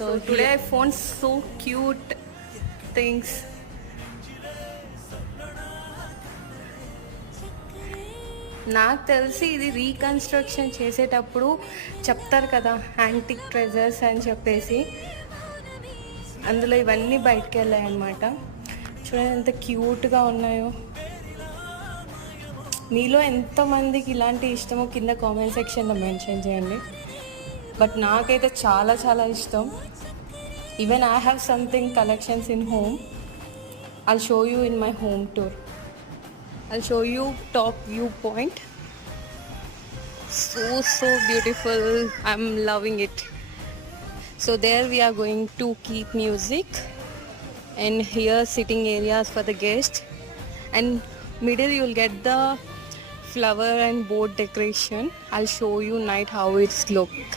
So today I found so cute things. నాకు తెలిసి ఇది రీకన్స్ట్రక్షన్ చేసేటప్పుడు చెప్తారు కదా యాంటిక్ ట్రెజర్స్ అని చెప్పేసి, అందులో ఇవన్నీ బయటకు వెళ్ళాయి అన్నమాట. చూడండి ఎంత క్యూట్గా ఉన్నాయో. మీలో ఎంతమందికి ఇలాంటి ఇష్టమో కింద కామెంట్ సెక్షన్లో మెన్షన్ చేయండి. బట్ నాకైతే చాలా చాలా ఇష్టం. Even I have something collections in home. I'll show you in my home tour. I'll show you top viewpoint. So beautiful. I'm loving it. So there we are going to keep music, and here sitting areas for the guests, and middle you'll get the flower and boat decoration. I'll show you night how it's look.